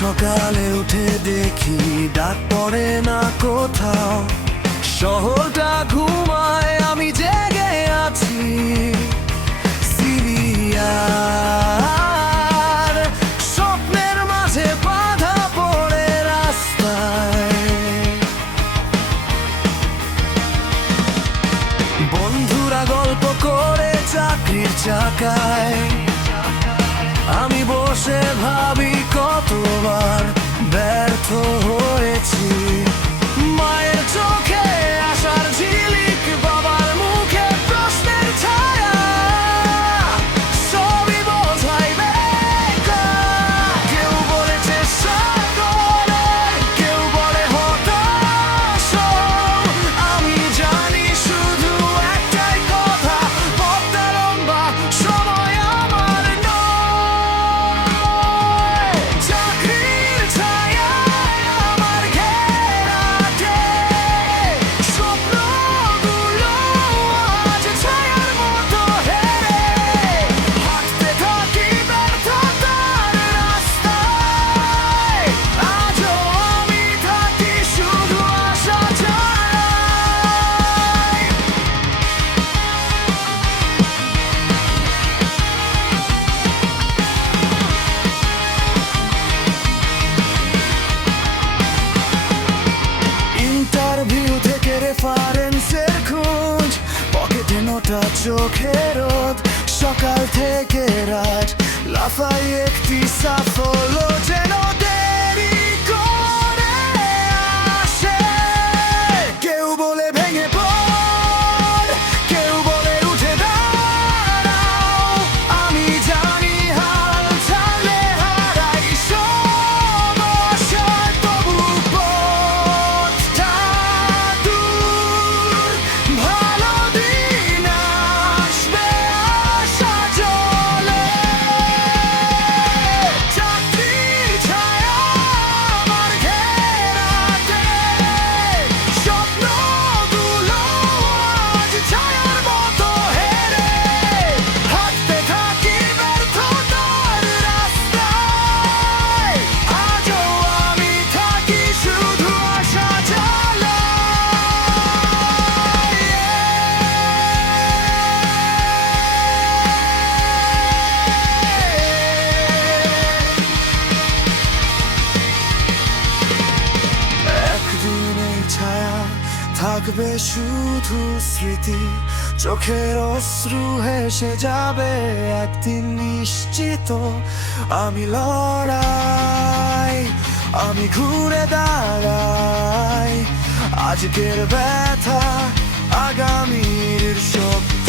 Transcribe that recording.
সকালে উঠে দেখি ডাক পড়ে না কোথাও। শহরটা ঘুমায়, আমি জেগে আছি। সিরিয়ার স্বপ্নের মাঝে বাধা পড়ে রাস্তায়। বন্ধুরা গল্প করে চাকরির চাকায়। control রোদ সকাল থেকে রাত লাফাই একটি সাফল্য যেন দেরি থাকবে শুধু স্মৃতি। চোখের অশ্রু হেসে যাবে একদিন নিশ্চিত। আমি লড়াই, আমি ঘুরে দাঁড়াই। আজকের ব্যথা আগামীর স্বপ্ন